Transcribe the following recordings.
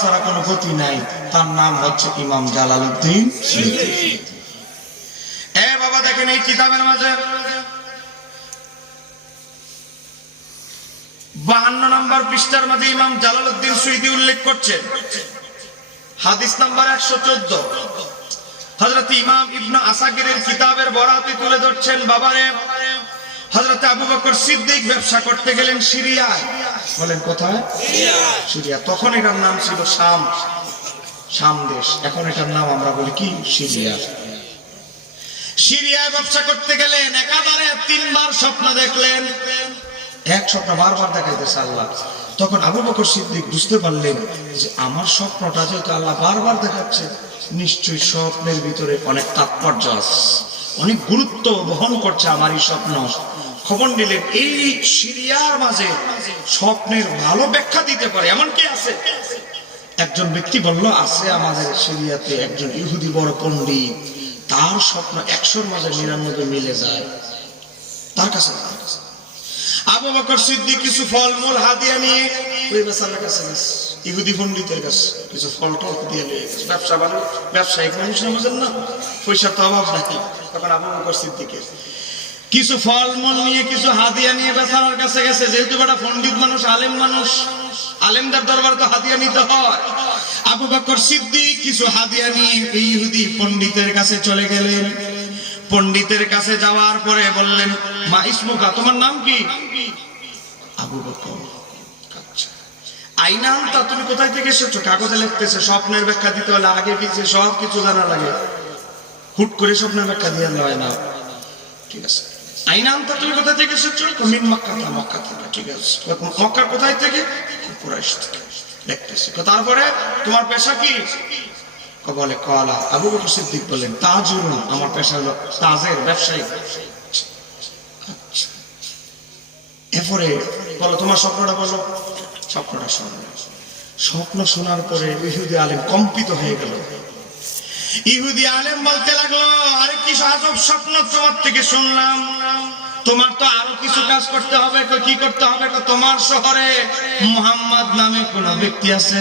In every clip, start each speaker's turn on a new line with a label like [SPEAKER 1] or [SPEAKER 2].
[SPEAKER 1] ছাড়া কোনো গতি নাই। তার নাম হচ্ছে ইমাম জালালউদ্দিন এ বাবা, দেখেন এই কিতাবের মাঝে। বাহান্ন নম্বর পৃষ্ঠার মাঝে ইমাম জালালউদ্দিন সুইদি উল্লেখ করছেন হাদিস নাম্বার একশো চোদ্দ। হজরত ইমাম ইবনু আসাকিরের কিতাবের বরাতে তুলে ধরছেন, বাবারে। হজরত আবু বকর সিদ্দিক ব্যবসা করতে গেলেন সিরিয়ায়। বলেন কোথায়? সিরিয়া। তখন এটার নাম ছিল শাম। শাম দেশ। এখন এটার নাম আমরা বলি কি? সিরিয়া। সিরিয়ায় ব্যবসা করতে গেলেন একাধারে তিনবার স্বপ্ন দেখলেন। এক স্বপ্ন বারবার দেখাইতেছে আল্লাহ। তখন আবু বকর সিদ্দিক বুঝতে পারলেন যে আমার স্বপ্নটা যেহেতু আল্লাহ বারবার দেখাচ্ছে নিশ্চয়ই স্বপ্নের ভিতরে অনেক তাৎপর্য আছে। অনেক গুরুত্ব বহন করছে আমার এই স্বপ্ন। খবর নিলেন, এই সিরিয়ার মাঝে স্বপ্নের ভালো ব্যাখ্যা দিতে পারে, এমন কি আছে একজন ব্যক্তি বলল, আছে আমাদের সিরিয়াতে একজন ইহুদি বড় পণ্ডিত, তার স্বপ্ন একশোর মাঝে নিরানব্বই মিলে যায় তার কাছে আবু বকর সিদ্দিক কিছু ফলমূল হাদিয়া নিয়ে ওই বেচারার কাছে গেছে। ইহুদি পণ্ডিতের কাছে কিছু ফল টল দিয়ে নিয়ে গেছে। ব্যবসা বাণিজ্য, ব্যবসায়িক মানুষ বুঝেন না, পয়সার তো অভাব নাকি তখন আবু বকর সিদ্দিকের কিছু ফলমূল নিয়ে, কিছু হাদিয়া নিয়ে বেচারার কাছে গেছে। যেহেতু বেটা পণ্ডিত মানুষ, আলেম মানুষ, আলেমদের দরবারে তো হাদিয়া নিতে হয়। আবু বকর সিদ্দিক কিছু হাদিয়া নিয়ে এই ইহুদি পণ্ডিতের কাছে চলে গেলেন। পণ্ডিতের কাছে যাওয়ার পরে বললেন, মা ইসমুকা, তোমার নাম কি? আবু আচ্ছা। আইনা আনতা তুমি কোথায় থেকে এসেছ? কাগজে লিখতেছে, স্বপ্নের ব্যাখ্যা দিতে হলে আগে পিছিয়ে সব কিছু জানা লাগে। হুট করে স্বপ্নের ব্যাখ্যা দিয়ে হয় না। ঠিক আছে। আইনা আনতা তুমি কোথায় থেকে মক্কা তা মক্কা থেকে, ঠিক আছে। মক্কার কোথায় থেকে? কুরাইশ থেকে। লিখতেছে তো তারপরে তোমার পেশা কি? বলে, কলা। আবু বকর সিদ্দিক বলেন তাজুরুন আমার পেশা হলো তাজের ব্যবসায়ী। আচ্ছা। এরপরে বলো, তোমার স্বপ্নটা বলো। স্বপ্নটা শোনো। স্বপ্ন শোনার পরে ইহুদি আলেম কম্পিত হয়ে গেল। ইহুদি আলেম বলতে লাগল, আরে কি আজব স্বপ্ন তোমার থেকে শুনলাম। তোমার তো আরও কিছু কাজ করতে হবে কই কি করতে হবে কই তোমার শহরে? মোহাম্মদ নামে কোন ব্যক্তি আছে?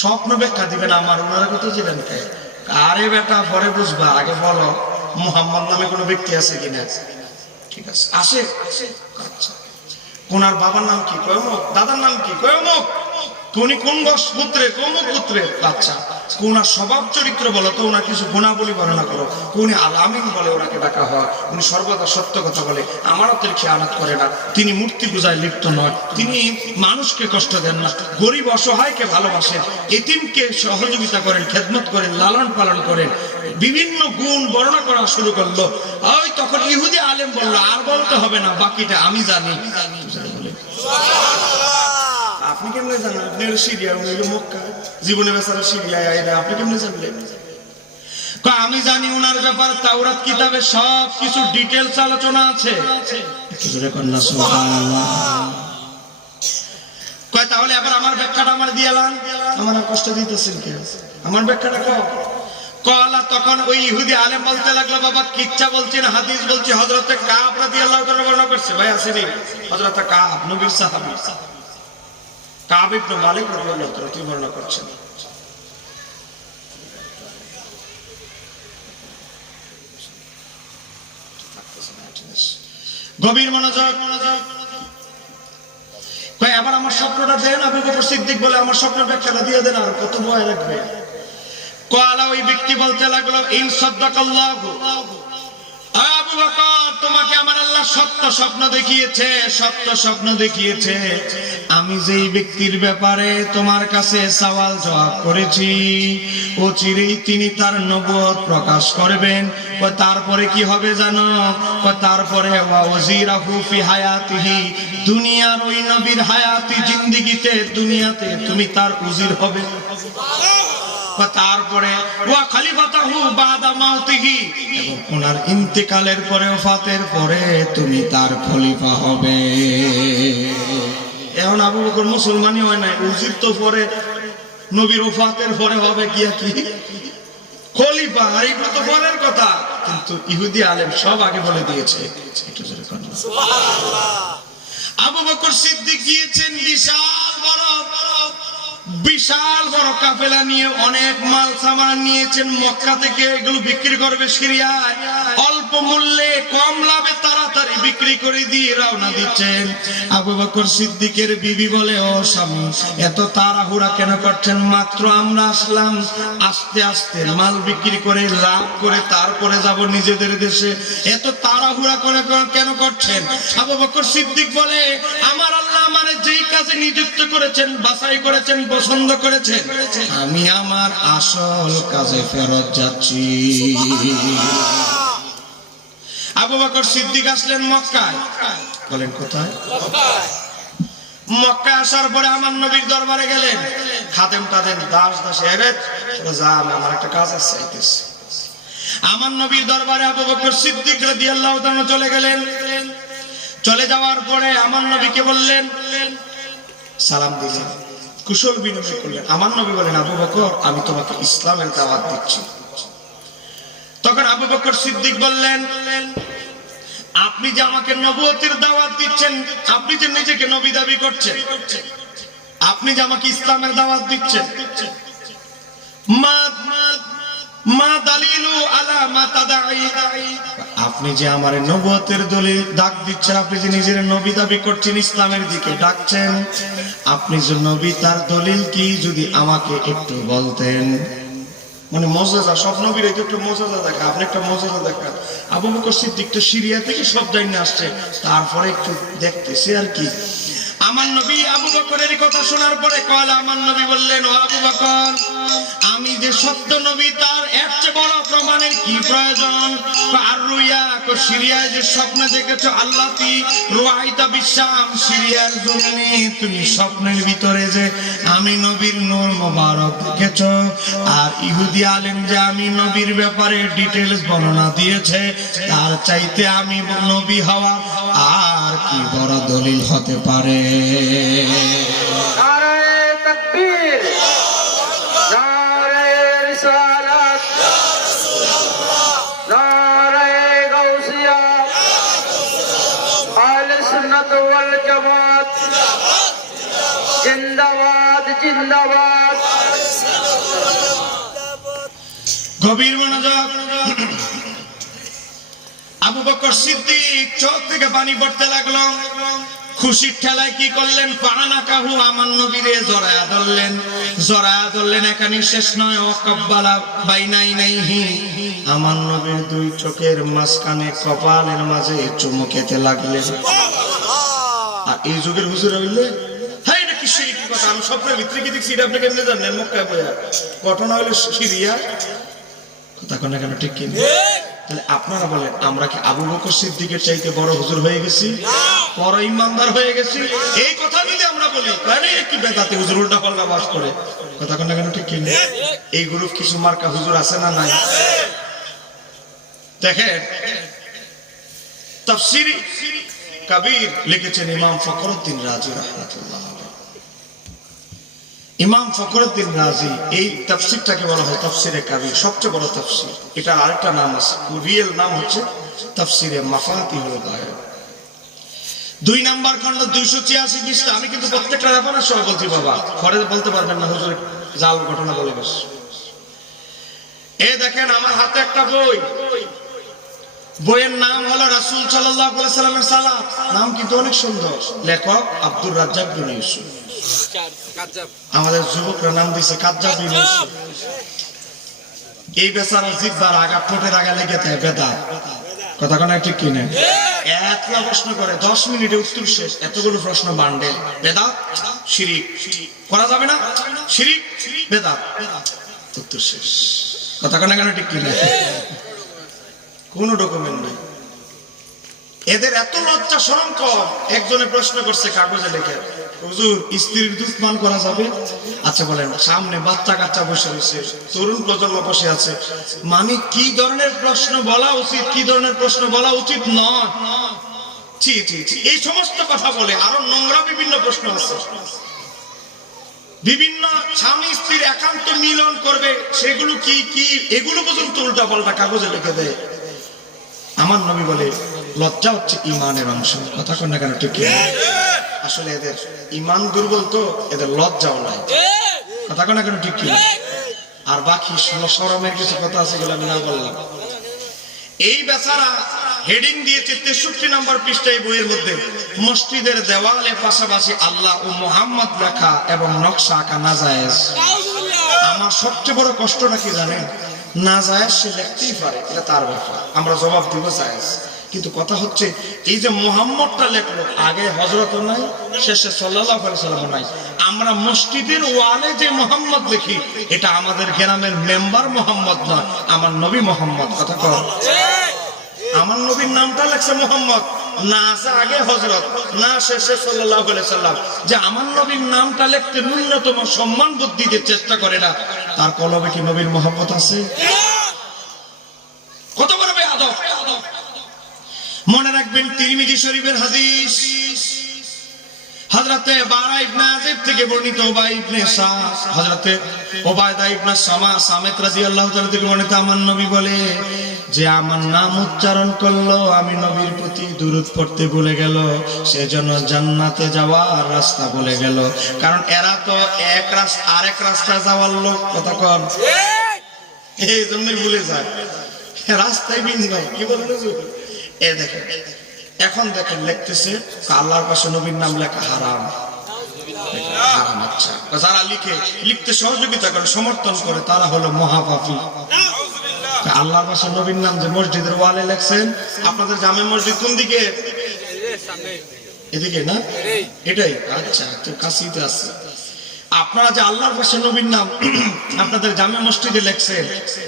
[SPEAKER 1] স্বপ্ন ব্যাখ্যা দিবেন আমার ওনারা কত কে? আরে বেটা, পরে বুঝবা, আগে বলো, মোহাম্মদ নামে কোনো ব্যক্তি আছে কিনা ঠিক আছে আসে আচ্ছা কোনার বাবার নাম কি? কয়মুক দাদার নাম কি? কয়মুক উনি কোন বস পুত্রে কৌমুক পুত্রে আচ্ছা কোনার স্বভাব চরিত্র বলো তো ওনার কিছু গুণাবলী বর্ণনা করো। কোনি আলামিন বলে ওনাকে ডাকা হয়, উনি সর্বদা সত্য কথা বলে, আমারও আমারতের খেয়ালাত করে না। তিনি মূর্তি পূজায় লিপ্ত নয়, তিনি মানুষকে কষ্ট দেন না, গরিব অসহায়কে ভালোবাসেন, এতিমকে সহযোগিতা করেন, খেদমত করেন, লালন পালন করেন, বিভিন্ন গুণ বর্ণনা করা শুরু করল। ওই তখন ইহুদি আলেম বলল, আর বলতে হবে না, বাকিটা আমি জানি। আপনি কেমনে জানেন? আপনি হলো সিরিয়া উনি মক্কা। জীবনে বেচারা সিরিয়ায় আইনা আপনি কেমনে জানলেন? আমি জানি উনার ব্যাপার, তাওরাত কিতাবে সব কিছু ডিটেলস আলোচনা আছে। কয়, তাহলে আবার আমার ব্যাখ্যাটা আমার দিয়ালাম আমার কষ্ট দিতেছেন কে আমার ব্যাখ্যাটা কও। কলা, তখন ওই ইহুদি আলেম বলতে লাগল, বাবা, কিচ্ছা বলছি না, হাদিস বলছি। হজরতে কাব রাদিয়াল্লাহু তাআলা বর্ণনা করছে, ভাই, আসেনি। হজরতে কাব, নবীর সাহাবী। কাব মালিক তাআলা তিনি বর্ণনা করছেন। গভীর মনোযোগ। মনোযোগ কয় আবার আমার স্বপ্নটা দেন সিদ্দিক বলে, আমার স্বপ্নের ব্যাখ্যাটা দিয়ে দেন আর কত ভয় লাগবে? কয়ালা ওই ব্যক্তি বলতে লাগল সত্য স্বপ্ন দেখিয়েছে আমি যেই ব্যক্তির ব্যাপারে তোমার কাছে সওয়াল জবাব করেছি, ও চিরেই তিনি তার নবুয়ত প্রকাশ করবেন। ও তারপরে কি হবে জানো? তারপরে ওয়া ওয়াজিরাহু ফি হায়াতিহি, দুনিয়ার ওই নবীর হায়াতি জিন্দেগিতে, দুনিয়াতে তুমি তার উজির হবে। তারপরে ওয়া খালিফাতাহু বাদা মাউতিহি। এবং ওনার ইন্তেকালের পরে ওফাতের পরে তুমি তার খলিফা হবে। এখন আবু বকর মুসলমানই হয় নাই। উজির তো পরে নবীর ওফাতের পরে হবে কি কি? খলিফা আর এগুলো তো পরের কথা। কিন্তু ইহুদি আলেম সব আগে বলে দিয়েছে। না। আবু বকর সিদ্দিক গিয়েছেন বিশাল বড়। বিশাল বড় কাফেলা নিয়ে অনেক মাল সামান নিয়েছেন মক্কা থেকে, এগুলো বিক্রি করবে সিরিয়ায়। অল্প মূল্যে কম লাভে তাড়াতাড়ি বিক্রি করে দিয়ে রওনা দিচ্ছেন। আবু বকর সিদ্দিকের বিবি বলে, ও স্বামী, এত তাড়াহুড়া কেন করছেন? মাত্র আমরা আসলাম, আস্তে আস্তে মাল বিক্রি করে, লাভ করে তারপরে যাব নিজেদের দেশে। এত তাড়াহুড়া করে কেন করছেন? আবু বকর সিদ্দিক বলে, আমার আমারে যেই কাজে নিযুক্ত করেছেন, বাছাই করেছেন, পছন্দ করেছেন, আমি আমার আসল কাজে ফেরত যাচ্ছি। আবু বকর সিদ্দিক আসলেন মক্কায়। বলেন কোথায়? মক্কা আসার পরে আমার নবীর দরবারে গেলেন। খাদেম টাদেম দাস দাস এবেদ যান আমার একটা কাজ আছে আমার নবীর দরবারে আবু বকর সিদ্দিক রাদিয়াল্লাহু তাআলা চলে গেলেন। চলে যাওয়ার পরে আমার নবীকে বললেন? সালাম দিলেন, কুশল বিনিময় করলেন। আমার নবী বলেন, আবু বকর, আমি তোমাকে ইসলামের দাওয়াত দিচ্ছি। তখন আবু বকর সিদ্দিক বললেন, আপনি যে আমাকে নবুয়তের দাওয়াত দিচ্ছেন, আপনি যে নিজেকে নবী দাবি করছেন, আপনি যে আমাকে ইসলামের দাওয়াত দিচ্ছেন মা মা মা আপনি যে আমার নবুয়তের দলিল ডাক দিচ্ছেন, আপনি যে নিজের নবী দাবি করছেন, ইসলামের দিকে ডাকছেন, আপনি যে নবী, তার দলিল কি যদি আমাকে একটু বলতেন? মানে মজাদা সব নবীর একটু মজাদা দেখা আপনি একটা মজাদা দেখা আবু বকর সিদ্দিক তো সিরিয়া থেকে সব জানি আসছে, তারপরে একটু দেখতেছে আর কি। আমার নবী আবু বকরের কথা শোনার পরে কল, আমার নবী বললেন, ও আবু বকর, আমি যে সত্য নবী, তার এর চেয়ে বড় প্রমাণের কি প্রয়োজন? আর রুইয়া সিরিয়ায় যে স্বপ্ন দেখেছ, আল্লাহ তি বিশ্বাম সিরিয়ার তুমি স্বপ্নের ভিতরে যে আমি নবীর নূর মোবারক দেখেছ? আর ইহুদি আলেম যে আমি নবীর ব্যাপারে ডিটেলস বর্ণনা দিয়েছে, তার চাইতে আমি নবী হওয়া আর কি বড় দলিল হতে পারে?
[SPEAKER 2] জিন্দাবাদ জিন্দাবাদ।
[SPEAKER 1] গভীর মনোযোগ আবু বকর সিদ্দিক চোখ থেকে পানি পড়তে লাগল। খুশির ঠেলায় কি করলেন? পাহানা কাহু আমার নবীরে জড়ায়া ধরলেন। জড়ায়া ধরলেন এখানে শেষ নয় অকব্বালা বাইনাই নাই নাই হি আমার নবীর দুই চোখের মাঝখানে কপালের মাঝে চুমু খেতে লাগলেন। আর এই যুগের হুজুর হইলে হ্যাঁ এটা কি শিরিকি কথা? আমি স্বপ্নের ভিতরে কি দেখছি? এটা আপনি কেমনে জানেন মক্কায় বইয়া। ঘটনা হলো সিরিয়া। কথা কোন কেন ঠিক কি তাহলে আপনারা বলেন, আমরা কি আবু বকর সিদ্দিকের চাইতে বড় হুজুর হয়ে গেছি? বড় ইমানদার হয়ে গেছি। এই কথা যদি আমরা বলি কেন কি বেদাতে হুজুর উল্টা পাল্টা বাস করে। কথা কোন কেন, ঠিক কি? এই গ্রুপ কিছু মার্কা হুজুর আছে না নাই? দেখেন, তফসিরি কবির লিখেছেন ইমাম ফখরুদ্দিন রাজি রহমতুল্লাহ। ইমাম ফখরুদ্দিন রাজি এই তাফসিরটাকে বলা হয় তাফসিরে কাবির, সবচেয়ে বড় তাফসির। এটা আরেকটা নাম আছে। রিয়েল নাম হচ্ছে তাফসিরে মাফাতিহুল গায়ব। দুই নাম্বার খন্ড দুইশো ছিয়াশি পৃষ্ঠা। আমি কিন্তু প্রত্যেকটা রেফারেন্স সহ বলছি বাবা। ঘরে বলতে পারবেন না, হুজুর, জাল ঘটনা বলে বেশ। এ দেখেন, আমার হাতে একটা বই। বইয়ের নাম হলো রাসূল সাল্লামের সালাত। নাম কিন্তু অনেক সুন্দর। লেখক আব্দুর রাজ্জাক ইউসুফ। আমাদের যুবকরা নাম দিছে কাজ্জাব এই বেচারা জিব্বার আগা ঠোঁটের আগা লেগে থাকে বেদা। কথা কোন ঠিক কিনে? প্রশ্ন করে দশ মিনিটে উত্তর শেষ। এতগুলো প্রশ্ন বান্ডেল বেদা শিরিক। করা যাবে না? শিরিক বেদা। উত্তর শেষ। কথা কোন কেন ঠিক কিনে? কোনো ডকুমেন্ট নেই। এদের এত লজ্জা কম একজনে প্রশ্ন করছে কাগজে লিখে। মানে কি ধরনের প্রশ্ন বলা উচিত? কি ধরনের প্রশ্ন বলা উচিত? এই সমস্ত কথা বলে আরও নোংরা বিভিন্ন প্রশ্ন আছে। বিভিন্ন স্বামী স্ত্রীর একান্ত মিলন করবে, সেগুলো কি কি? এগুলো পর্যন্ত উল্টা পাল্টা কাগজে লিখে দেয়। আমার নবী বলে লজ্জা হচ্ছে ইমানের অংশ। কথা কন না কেন, ঠিক আসলে এদের ইমান দুর্বল তো, এদের লজ্জাও নাই। কথা কোনো কেন, ঠিক আর বাকি সরমের কিছু কথা আছে এগুলো আমি না বললাম। এই বেচারা হেডিং দিয়েছে তেষট্টি নম্বর পৃষ্ঠা এই বইয়ের মধ্যে, মসজিদের দেওয়ালে পাশাপাশি আল্লাহ ও মোহাম্মদ লেখা এবং নকশা আঁকা না জায়েজ। আমার সবচেয়ে বড় কষ্ট নাকি জানেন? না জায়েজ সে লিখতেই পারে, এটা তার ব্যাপার। আমরা জবাব দিব জায়েজ। কিন্তু কথা হচ্ছে, এই যে মোহাম্মদটা লেখলো, আগে হজরত নাই, শেষে সাল্লাহ সাল্লাম নাই। আমরা মসজিদের ওয়ালে যে মোহাম্মদ লিখি, এটা আমাদের গ্রামের মেম্বার মোহাম্মদ নয় আমার নবী মোহাম্মদ, কথা কর আমার নবীর নামটা লেখছে মোহাম্মদ, না আছে আগে হজরত না শেষে সাল্লাহ সাল্লাম। যে আমার নবীর নামটা লিখতে ন্যূনতম সম্মান বুদ্ধিতে চেষ্টা করে না, তার কলবে কি নবীর মোহাম্মদ আছে? কত বড় মনে রাখবেন তিরমিজি শরীফের হাদিস। হযরতে বারা ইবনে আজিব থেকে বর্ণিত ওবাই ইবনে সা হযরতে ওবায়দা ইবনে সামা সামেত রাদিয়াল্লাহু তাআলা থেকে বর্ণিত আমার নবী বলে যে আমার নাম উচ্চারণ করল আমি নবীর প্রতি দুরূদ পড়তে ভুলে গেল সেজন্য জান্নাতে যাওয়ার রাস্তা বলে গেল। কারণ এরা তো এক রাস্তা আরেক রাস্তা যাওয়ার লোক কথা কন। এই জন্যই ভুলে যায়। রাস্তায় ভিন্ন কি বলেন হুজুর? এ দেখেন এখন দেখেন লিখতেছে আল্লাহর পাশে নবীর নাম লেখা হারাম। হারাম আচ্ছা। যারা লিখে লিখতে সহযোগিতা করে সমর্থন করে তারা হলো মহাপাপী। আল্লাহর পাশে নবীর নাম যে মসজিদের ওয়ালে লেখছেন আপনাদের জামে মসজিদ কোন দিকে? এদিকে না? এটাই আচ্ছা তো কাছেই তো আছে। আপনারা যে আল্লাহর পাশে নবীর নাম আপনাদের জামে মসজিদে লেখছেন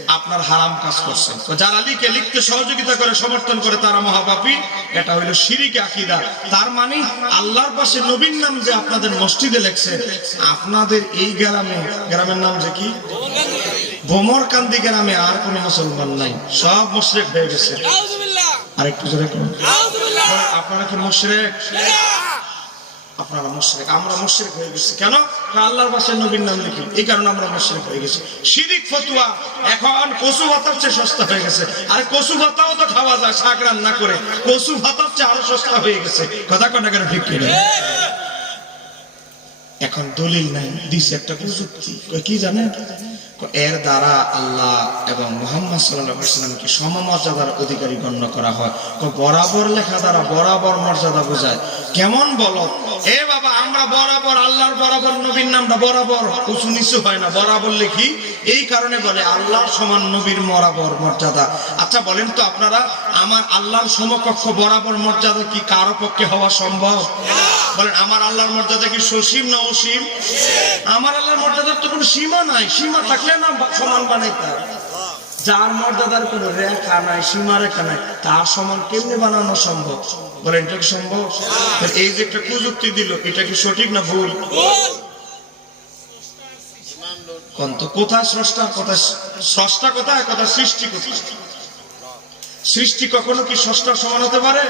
[SPEAKER 1] আপনার হারাম কাজ করছেন। তো যারা লিখে লিখতে সহযোগিতা করে সমর্থন করে তারা মহাপাপী এটা হইল শিরিক আকীদা। তার মানে আল্লাহর পাশে নবীর নাম যে আপনাদের মসজিদে লেখছেন আপনাদের এই গ্রামে গ্রামের নাম যে কি? ভোমরকান্দি গ্রামে আর কোনো মুসলমান নাই। সব মুশরিক হয়ে গেছে। আর একটু জোরে। আপনারা কি মুশরিক। আপনারা মুশ্রিক, আমরা মুশ্রিক হয়ে গেছি। কেন? আল্লাহর পাশে নবীর নাম লিখি। এই কারণে আমরা মুশ্রিক হয়ে গেছি। শিরিক ফতুয়া, এখন কচু ভাতার চেয়ে সস্তা হয়ে গেছে। আর কচু ভাতাও তো খাওয়া যায়, শাক রান্না করে। কচু ভাতার চেয়ে আরও সস্তা হয়ে গেছে। কথা কটা কেন, ঠিক কিনা? এখন দলিল নাই, দিছে একটা প্রযুক্তি। কি জানেন? এর দ্বারা আল্লাহ এবং মোহাম্মদ সাল্লামকে সমমর্যাদার অধিকারী গণ্য করা হয়। বরাবর লেখা দ্বারা বরাবর মর্যাদা বোঝায়। কেমন বলো? এ বাবা, আমরা বরাবর আল্লাহর বরাবর নবীর নামটা বরাবর, উঁচু নিচু হয় না, বরাবর লিখি। এই কারণে বলে আল্লাহর সমান নবীর বরাবর মর্যাদা। আচ্ছা বলেন তো আপনারা, আমার আল্লাহর সমকক্ষ বরাবর মর্যাদা কি কারও পক্ষে হওয়া সম্ভব? বলেন, আমার আল্লাহর মর্যাদা কি সসীম না অসীম? আমার আল্লাহর মর্যাদার তো কোনো সীমা নাই। সীমা থাকলে না সমান বানাইতে। যার মর্যাদার কোনো রেখা নাই, সীমা রেখা নাই, তার সমান কেমনে বানানো সম্ভব? বলেন, এটা কি সম্ভব? এই যে একটা প্রযুক্তি দিল, এটা কি সঠিক না ভুল? কোথায় স্রষ্টা কোথায় স্রষ্টা কোথায় কোথায় সৃষ্টি কোথায়? সৃষ্টি কখনো কি ষষ্ঠার সমান হতে পারে?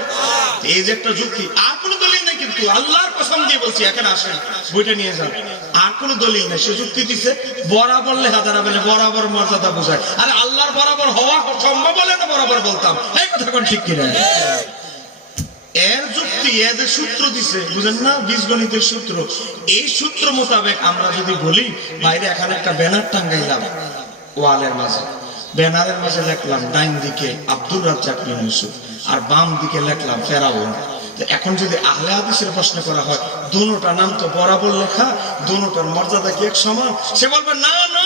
[SPEAKER 1] এই যে একটা যুক্তি। আর কোনো দলিল নেই কিন্তু, আল্লাহর কসম দিয়ে বলছি, এখানে আসেন, বইটা নিয়ে যান। আর কোনো দলিল নেই, সে যুক্তি দিছে, বরাবর লেখা দাঁড়াবে বরাবর মর্যাদা বোঝায়। আরে আল্লাহর বরাবর হওয়া সম্ভব বলে না বরাবর বলতাম। এই কথা কোন ঠিক কিনা? এর যুক্তি, এ যে সূত্র দিছে, বুঝেন না, বীজগণিতের সূত্র। এই সূত্র মোতাবেক আমরা যদি বলি, বাইরে এখানে একটা ব্যানার টাঙ্গাইলাম, ওয়ালের মাঝে। ব্যানারের মাঝে লিখলাম ডাইন দিকে আব্দুর রাজ্জাক বিন ইউসুফ, আর বাম দিকে লিখলাম, ফেরাউন। এখন যদি আহলে হাদিসের প্রশ্ন করা হয় দুটোটা নাম তো বরাবর লেখা দুটোটার মর্যাদা কি এক সমান? সে বলবে, না না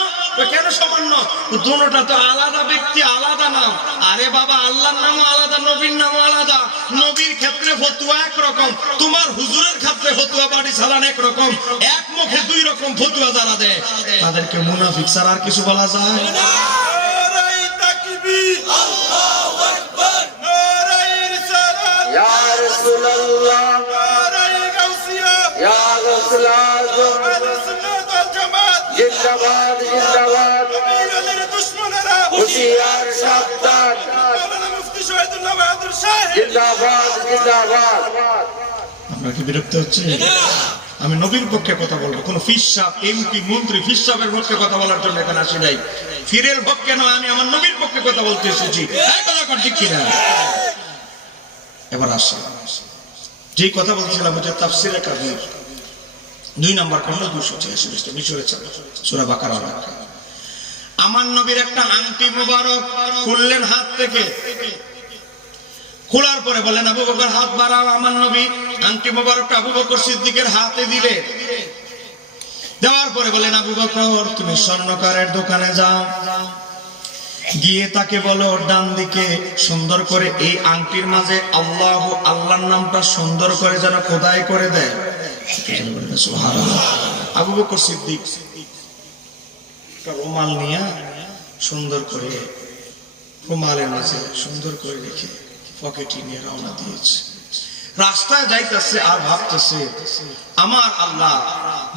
[SPEAKER 1] কেন সমান নয়? দুটোটা তো আলাদা ব্যক্তি, আলাদা নাম। আরে বাবা, আল্লাহর নামও আলাদা, নবীর নামও আলাদা। নবীর ক্ষেত্রে ফতুয়া একরকম, তোমার হুজুরের ক্ষেত্রে ফতুয়া বাড়ি চালান একরকম। এক মুখে দুই রকম ফতুয়া যারা দেয়, তাদেরকে মুনাফিক ছাড়া আর কিছু বলা যায়
[SPEAKER 3] নারাই
[SPEAKER 2] ইয়া ইয়া জিন্দাবাদ জিন্দাবাদ। হুশিয়ার সাবধান। জিন্দাবাদ জিন্দাবাদ।
[SPEAKER 1] আপনার বিরক্ত হচ্ছে? আমি নবীর পক্ষে কথা বলব। কোন ফিসাব এমপি মন্ত্রী ফিসাবের পক্ষে কথা বলার জন্য এখানে আসি নাই। ফিরের পক্ষে নয়, আমি আমার নবীর পক্ষে কথা বলতে এসেছি। এবার আসি। যে কথা বলছিলাম এটা তাফসিরে কাবির দুই নম্বর খন্ড দুশো ছিয়াশি মিশরে সুরা বাকার আমার নবীর একটা আংটি মুবারক খুললেন হাত থেকে। খোলার পরে বলেন, আবু বকর, হাত বাড়াও আমার নবী। আংটি মোবারকটা আবু বকর সিদ্দিকের হাতে দিলে। দেওয়ার পরে বলেন, আবু বকর, তুমি স্বর্ণকারের দোকানে যাও। গিয়ে তাকে বলো, ডান দিকে সুন্দর করে এই আংটির মাঝে আল্লাহ আল্লাহর নামটা সুন্দর করে যেন খোদাই করে দেয়। আবু বকর সিদ্দিক রুমাল নিয়ে সুন্দর করে, রুমালের মাঝে সুন্দর করে রেখে পকেটে নিয়ে রওনা দিয়েছে। রাস্তায় যাইতেছে আর ভাবতেছে, আমার আল্লাহ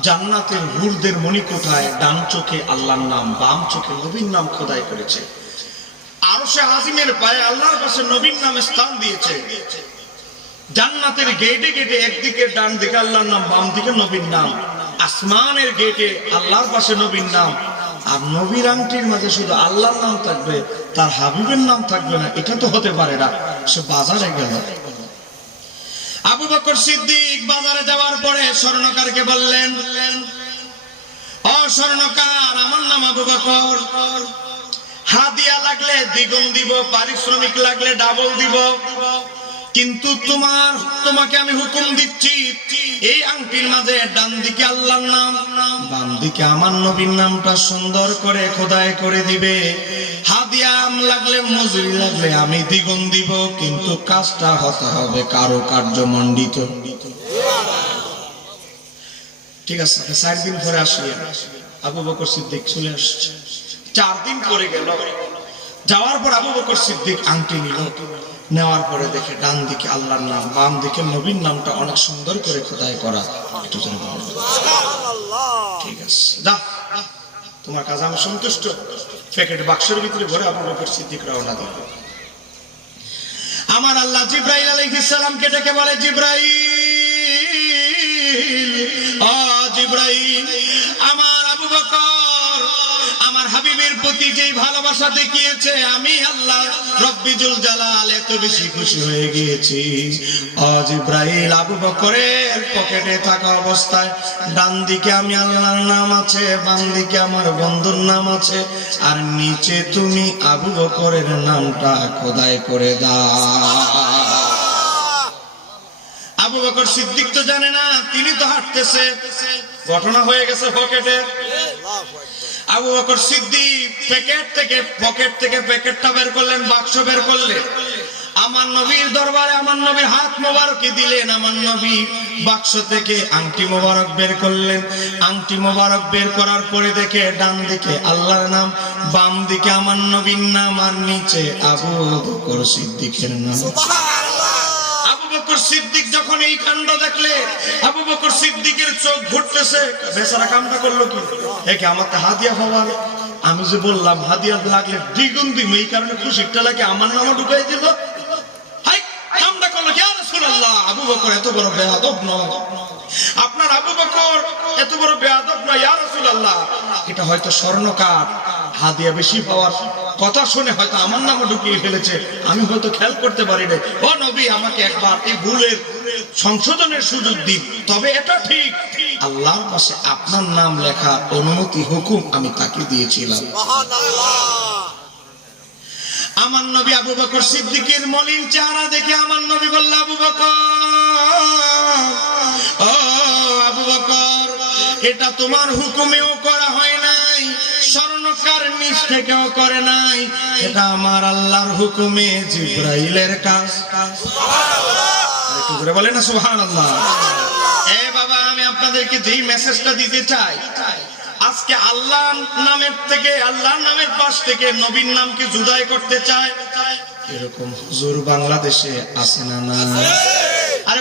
[SPEAKER 1] জান্নাতের হুরদের মণিকোঠায় ডান চোখে আল্লাহর নাম, বাম চোখে নবীর নাম খোদাই করেছে। আরও সে আজিমের পায়ে আল্লাহর পাশে নবীর নামে স্থান দিয়েছে। জান্নাতের গেটে গেটে একদিকে ডান দিকে আল্লাহর নাম, বাম দিকে নবীর নাম। আসমানের গেটে আল্লাহর পাশে নবীর নাম আর নবীর আংটির মাঝে শুধু আল্লাহর নাম থাকবে, তার হাবিবের নাম থাকবে না, এটা তো হতে পারে না। সে বাজারে গেল। আবু বকর সিদ্দিক বাজারে যাওয়ার পরে স্বর্ণকারকে বললেন, ও স্বর্ণকার, আমার নাম আবু বকর। হাদিয়া লাগলে দ্বিগুণ দিব, পারিশ্রমিক লাগলে ডাবল দিব। কিন্তু তোমার, তোমাকে আমি হুকুম দিচ্ছি। এই আংটির মাঝে ডান দিকে আল্লাহর নাম বাম দিকে আমার নবীর নামটা সুন্দর করে খোদাই করে দিবে। হাদিয়া আম লাগলে, মজুরি লাগলে আমি দ্বিগুণ দিব, কিন্তু কাজটা হতে হবে কারও ঠিক আছে দিন আবু বকর সিদ্দিক চলে আসছে। চার দিন পরে গেল। যাওয়ার পর আবু বকর সিদ্দিক আংটি নিল। নেওয়ার পরে দেখে ডান দিকে আল্লাহর নাম বাম দিকে নবীর নামটা অনেক সুন্দর করে খোদাই করা। একটু ঠিক আছে। যা তোমার কাজ আমি সন্তুষ্ট। প্যাকেট বাক্সের ভিতরে ভরে আপনার বকর সিদ্দিক রওনা দিল। আমার আল্লাহ জিব্রাইল আলাইহিস সালামকে ডেকে বলে জিব্রাইল ও জিব্রাইল আমার আবু বকর আমার হাবিবের প্রতি যেই ভালোবাসা দেখিয়েছে, আমি আল্লাহ রব্বিজুল জালাল এত বেশি খুশি হয়ে গিয়েছি। ও জিব্রাইল আবু বকরের পকেটে থাকা অবস্থায় ডান দিকে আমি আল্লাহর নাম আছে বাম দিকে আমার বন্ধুর নাম আছে, আর নিচে তুমি আবু বকরের নামটা খোদাই করে দাও। আবু বকর সিদ্দিক তো জানে না, তিনি তো হাঁটতেছে। ঘটনা হয়ে গেছে পকেটে। আবু বকর সিদ্দিক প্যাকেট থেকে, পকেট থেকে প্যাকেটটা বের করলেন, বাক্স বের করলেন। আমার নবীর দরবারে আমার নবীর হাত মোবারকে দিলেন, আমার নবী বাক্স থেকে আংটি মোবারক বের করলেন। আংটি মোবারক বের করার পরে দেখে ডান দিকে আল্লাহর নাম, বাম দিকে আমার নবীর নাম, আর নিচে আবু বকর সিদ্দিকের নাম। আবু আমি যে বললাম, হাদিয়া লাগলে দ্বিগুণ দিম এই কারণে খুশিটা লাগে, আমার নামও ঢুকাই দিল। করল আবু বকর এত বড় নয়। আপনার আবু বকর এত বড় বেয়াদব নয় এটা হয়তো স্বর্ণকার, হাদিয়া বেশি পাওয়ার কথা শুনে হয়তো আমার নামও ঢুকিয়ে ফেলেছে। আমি হয়তো খেয়াল করতে পারি না ও নবী আমাকে একবার এই ভুলের সংশোধনের সুযোগ দিন। তবে এটা ঠিক। আল্লাহর পাশে আপনার নাম লেখা অনুমতি হুকুম আমি তাকে দিয়েছিলাম। আমার নবী আবু বকর সিদ্দিকের মলিন চেহারা দেখে আমার নবী বলল আবু বকর ও আবু বকর এটা তোমার হুকুমেও করা হয় নাই। স্বর্ণকার নিজ থেকেও করে নাই। এটা আমার আল্লাহর হুকুমে জিব্রাইলের কাজ। বলে না, সুবহানাল্লাহ। এ বাবা, আমি আপনাদেরকে যেই মেসেজটা দিতে চাই, আজকে আল্লাহ নামের থেকে, আল্লাহর নামের পাশ থেকে নবীর নামকে জুদাই করতে চায়? এরকম হুজুর বাংলাদেশে আছে না না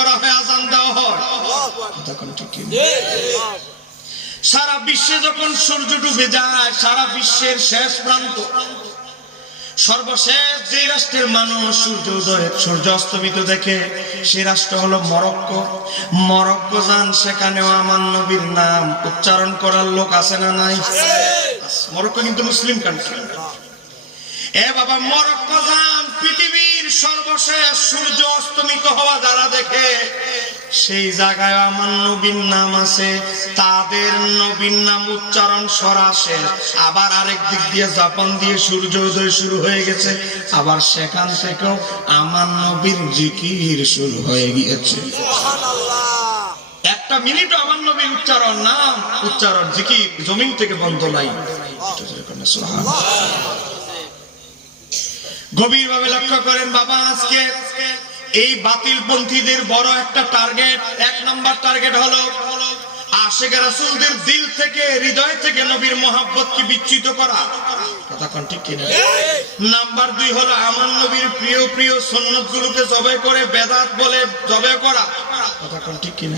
[SPEAKER 1] করা হয় আজান দেওয়া হয়? সারা বিশ্বে যখন সূর্য ডুবে যায় সারা বিশ্বের শেষ প্রান্ত সর্বশেষ যে রাষ্ট্রের মানুষ সূর্য উদয় সূর্য অস্তমিত দেখে সে রাষ্ট্র হলো মরক্কো। মরক্কো যান সেখানেও আমার নবীর নাম উচ্চারণ করার লোক আছে না নাই? মরক্কো কিন্তু মুসলিম কান্ট্রি এ বাবা মরক্কো যান পৃথিবীর সর্বশেষ সূর্য অস্তমিত হওয়া যারা দেখে, সেই জায়গায় আমার নবীর নাম আছে, তাদের নবীর নাম উচ্চারণ সরাসে আবার আরেক দিক দিয়ে জাপান দিয়ে সূর্য উদয় শুরু হয়ে গেছে, আবার সেখান থেকেও আমার নবীর জিকির শুরু হয়ে গিয়েছে। একটা মিনিটও আমার নবীর উচ্চারণ নাম উচ্চারণ জিকির, জমিন থেকে বন্ধ নাই এটা জোরে করেন না, সুবহানাল্লাহ। গভীর ভাবে লক্ষ্য করেন বাবা আজকে এই বাতিল পন্থীদের বড় একটা টার্গেট এক নাম্বার টার্গেট হলো আশেখ রাসূলদের দিল থেকে হৃদয় থেকে নবীর মোহাব্বত কি বিচ্যুত করা। কথা ঠিক কিনা? নাম্বার দুই হলো আমার নবীর প্রিয় প্রিয় সন্ন্যত গুলোকে জবে করে বেদাত বলে জবে করা। কথা কোন ঠিক কিনা?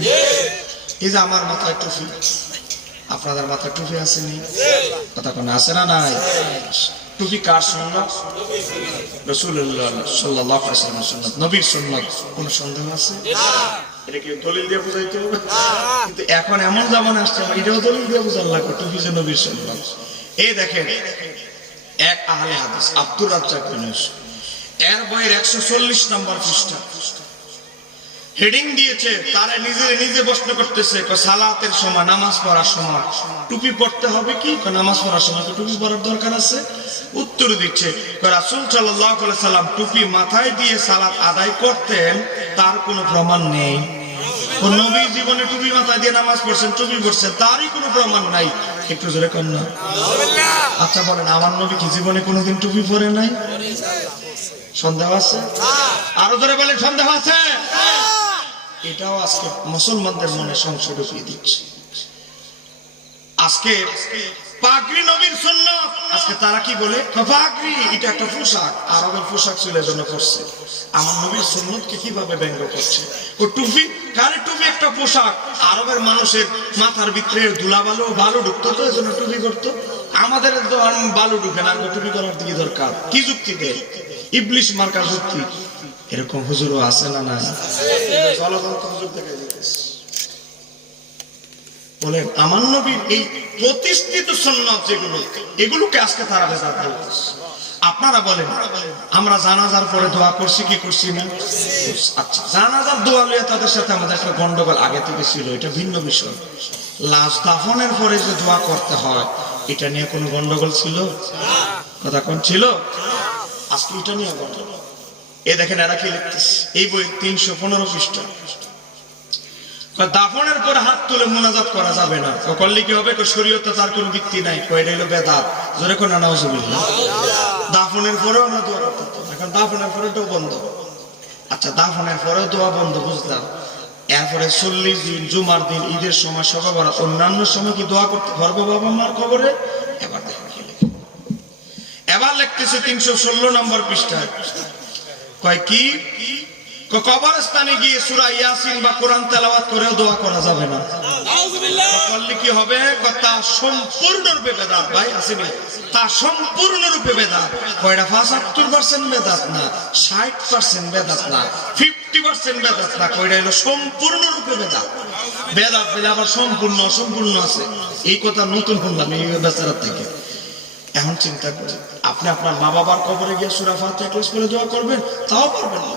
[SPEAKER 1] এই যে আমার মাথায় টুপি আপনাদের মাথায় টুপি আসেনি? কথা কোন আছে না নাই? টুপি কার সুন্নত? রসুল্লাহ সাল্লাহ সুন্নত। নবীর কোন সন্দেহ আছে? এটা কি দলিল দিয়ে হবে? কিন্তু এখন এমন জামান আসছে, এটাও দলিল দিয়ে যে নবীর এই দেখেন, এক আহলে হাদিস, আব্দুর রাজ্জাক বিন। এর বইয়ের একশো চল্লিশ নম্বর পৃষ্ঠা। হেডিং দিয়েছে, তারা নিজে নিজে প্রশ্ন করতেছে সালাতের সময়, নামাজ পড়ার সময়। টুপি পড়তে হবে কি? নামাজ পড়ার সময় টুপি পরার দরকার আছে। উত্তর দিচ্ছে রাসূল সাল্লাম টুপি মাথায় দিয়ে সালাত আদায় করতেন, তার কোনো প্রমাণ নেই। নবী জীবনে টুপি মাথায় দিয়ে নামাজ পড়ছেন, টুপি পড়ছেন, তারই কোনো প্রমাণ নাই। একটু জোরে কর না। আচ্ছা বলেন, আমার নবী কি জীবনে কোনোদিন টুপি পরে নাই? সন্দেহ আছে? আরও ধরে বলেন, সন্দেহ আছে? এটাও আজকে মুসলমানদের মনে সংশয় ঢুকিয়ে দিচ্ছে। আজকে পাগড়ি নবীর সুন্নত। আজকে তারা কি বলে? পাগড়ি এটা একটা পোশাক। আরবের পোশাক জন্য করছে আমার নবীর সুন্নতকে কীভাবে ব্যঙ্গ করছে? ও টুপি কারে টুপি? একটা পোশাক। আরবের মানুষের মাথার ভিতরে ধুলা বালু বালু ঢুকতো তো এজন্য টুপি করতো। আমাদের বালু ঢুকে না টুপি করার দিকে দরকার। কি যুক্তিতে ইবলিশ মার্কা যুক্তি। এরকম হুজুরও আছে না না হুজুর দেখা বলেন, আমার নবীর এই প্রতিষ্ঠিত সন্ন্যত যেগুলো, এগুলোকে আজকে তারা বলতেছে আপনারা বলেন, আমরা জানাজার পরে দোয়া করছি কি করছি না? আচ্ছা জানাজার দোয়া লইয়া তাদের সাথে আমাদের একটা গন্ডগোল আগে থেকে ছিল, এটা ভিন্ন বিষয়। লাশ দাফনের পরে যে দোয়া করতে হয়, এটা নিয়ে কোনো গন্ডগোল ছিল? কথা কোন ছিল? আজকে এটা নিয়ে গন্ডগোল। এ দেখেন এরা কি লিখতেছে? এই বই তিনশো পনেরো পৃষ্ঠা। দাফনের পরে হাত তুলে মোনাজাত করা যাবে না। করলে কি হবে? শরীয়তে তার কোনো ভিত্তি নাই। কয়, এটা হলো বেদাত। জোরে কোন নাউজুবিল্লাহ। দাফনের পরেও আমরা দোয়া করতে পারতাম। এখন দাফনের পরে তো বন্ধ। আচ্ছা দাফনের পরেও দোয়া বন্ধ, বুঝলাম। এরপরে চল্লিশ দিন, জুমার দিন, ঈদের সময়, সকালবেলা, অন্যান্য সময় কি দোয়া করতে পারব বাবা মার খবরে এবার এবার লিখতেছে তিনশো ষোলো নম্বর পৃষ্ঠায়। কয়, কি? কবরস্থানে গিয়ে সূরা ইয়াসিন বা কোরআন তেলাওয়াত করেও দোয়া করা যাবে না। করলে কি হবে? তা সম্পূর্ণরূপে বেদাত। ভাই আসেনি তা সম্পূর্ণরূপে বেদাত। কয়টা? পঁচাত্তর পার্সেন্ট বেদাত না ষাট পার্সেন্ট বেদাত না ফিফটি পার্সেন্ট বেদাত না কয়টা হলো সম্পূর্ণরূপে বেদাত। বেদাত বলে আবার সম্পূর্ণ অসম্পূর্ণ আছে। এই কথা নতুন শুনলাম এই বেচারার থেকে। এখন চিন্তা করি আপনি আপনার মা বাবার কবরে গিয়ে সুরা ফাতে ক্লাস করে দোয়া করবেন? তাও পারবেন না।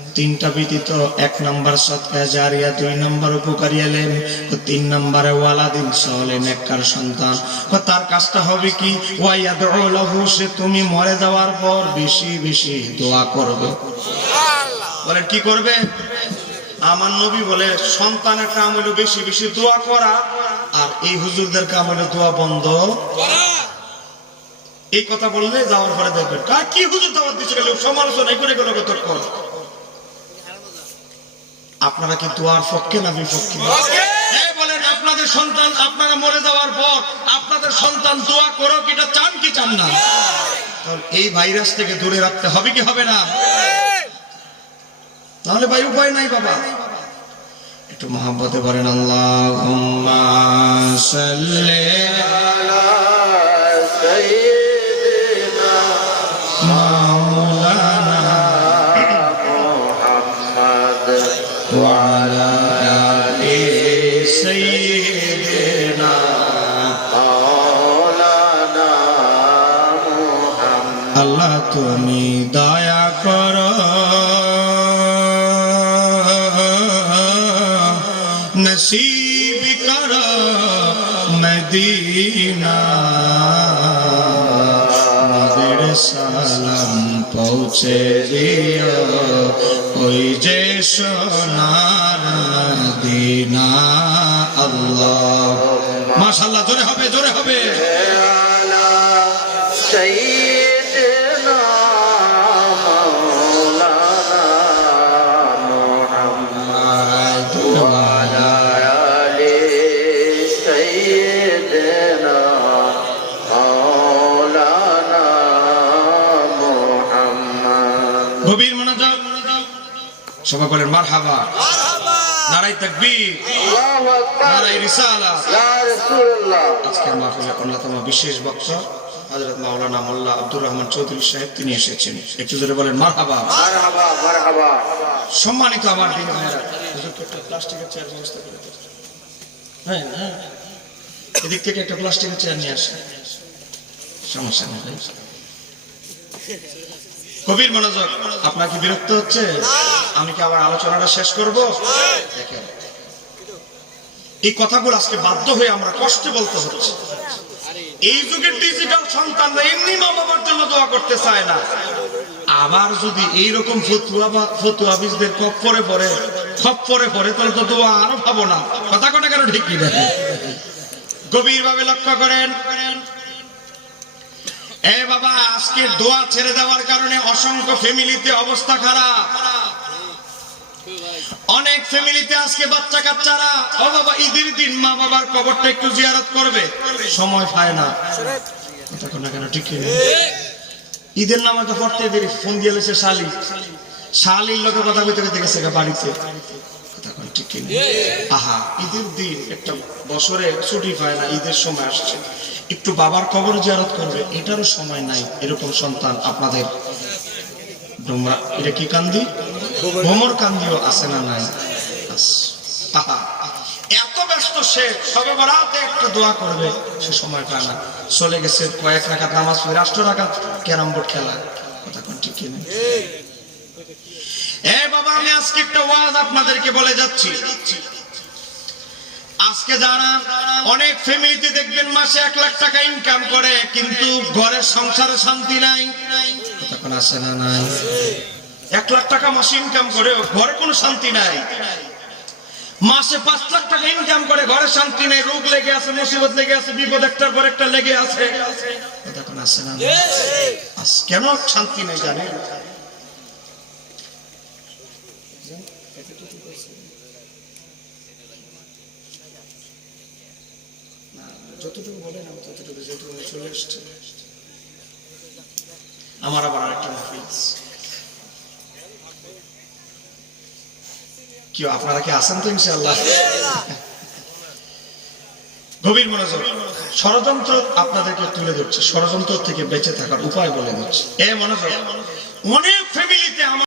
[SPEAKER 1] তিনটা ব্যতীত এক নাম্বার সৎকা জারিয়া দুই নাম্বার উপকারী এলেন ও তিন নাম্বারে ওয়ালাদিন সহলে নেককার সন্তান। ও তার কাজটা হবে কি? ওয়াইয়া লাহু সে তুমি মরে যাওয়ার পর বেশি বেশি দোয়া করবে। বলেন কি করবে? আমার নবী বলে সন্তানের কাম হলো বেশি বেশি দোয়া করা আর এই হুজুরদের কাম হলো দোয়া বন্ধ এই কথা বললে যাওয়ার পরে দেখবেন কি হুজুর দাওয়াত দিচ্ছে গেল? সমালোচনা করে গেল তর্ক আপনারা কি দোয়ার পক্ষে না বিপক্ষে? বলেন আপনাদের সন্তান আপনারা মরে যাওয়ার পর আপনাদের সন্তান দোয়া করো এটা চান কি চান না? তাহলে এই ভাইরাস থেকে দূরে রাখতে হবে কি হবে না? তাহলে ভাই উপায় নাই বাবা। একটু মহাব্বতে বলেন আল্লাহ তুমি দয়া কর। নসিব কর মদিনা। সালাম পৌঁছে ওই যে সোনার দিনা আল্লাহ। মাশাল্লাহ জোরে হবে জোরে হবে। সবাই বলেন মার হাবা নারাই তাকবীর। নারাই রিসালা। আজকে আমার অন্যতম বিশেষ বক্তা হজরত মাওলানা মোল্লা আব্দুর রহমান চৌধুরী সাহেব তিনি এসেছেন। একটু ধরে বলেন মার হাবা সম্মানিত আমার দিন প্লাস্টিকের চেয়ার ব্যবস্থা করে হ্যাঁ হ্যাঁ। এদিক থেকে একটা প্লাস্টিকের চেয়ার নিয়ে আসে সমস্যা নেই কবির মনোযোগ। আপনার কি বিরক্ত হচ্ছে? আমি কি আবার আলোচনাটা শেষ করব? দেখেন। এই কথাগুলো আজকে বাধ্য হয়ে আমরা কষ্টে বলতে হচ্ছে। এই যুগের ডিজিটাল সন্তানরা এমনি মা বাবার জন্য দোয়া করতে চায় না। আবার যদি এইরকম ফতুয়া বা ফতুয়া বীজদের কপ্পরে পড়ে, খপ্পরে পড়ে, তাহলে তো দোয়া আরও পাবো না। কথা কথা কেন ঠিক কি দেখে গভীর ভাবে লক্ষ্য করেন। এ বাবা আজকে দোয়া ছেড়ে দেওয়ার কারণে অসংখ্য ফ্যামিলিতে অবস্থা খারাপ। অনেক ফ্যামিলিতে আজকে বাচ্চা কাচ্চারা ও বাবা, ঈদের দিন মা বাবার কবরটা একটু জিয়ারত করবে। সময় পায় না। কেন, ঠিক? ঈদের নামাজে পড়তে দেরি, ফোন দিয়ে শালি। শালির লোকে কথা কইতে গেছে বাড়িতে। কোন ঠিক কি আহা ঈদের দিন একটা বছরে ছুটি পায় না ঈদের সময় আসছে। একটু বাবার কবর জিয়ারত করবে এটারও সময় নাই এরকম সন্তান আপনাদের। এটা কি কান্দি? ভ্রমর কান্দিও আছে না নাই? আহা, এত ব্যস্ত সে সবে বরাতে একটু দোয়া করবে সে সময় পায় না। চলে গেছে কয়েক রাখাত নামাজ পড়ে রাষ্ট্র রাখাত ক্যারাম বোর্ড খেলা কথা কোন ঠিক কি নেই এ বাবা, আমি আজকে একটা ওয়াজ আপনাদেরকে বলে যাচ্ছি। আজকে যারা অনেক ফ্যামিলিতে দেখবেন, মাসে এক লাখ টাকা ইনকাম করে, কিন্তু ঘরের সংসারে শান্তি নাই। আসে না নাই? এক লাখ টাকা মাসে ইনকাম করে ঘরে কোনো শান্তি নাই। মাসে পাঁচ লাখ টাকা ইনকাম করে, ঘরে শান্তি নেই, রোগ লেগে আছে, মুসিবত লেগে আছে, বিপদ একটার পর একটা লেগে আছে। কেন শান্তি নেই জানেন? যতটুকু বলেন, আমি ততটুকু চলে আমার আবার আরেকটা কি আপনারা কি আছেন তো গভীর মনোযোগ। ষড়যন্ত্র আপনাদেরকে তুলে ধরছে। ষড়যন্ত্র থেকে বেঁচে থাকার উপায় বলে দিচ্ছে। এ মনোযোগ। অনেক ফ্যামিলিতে আমার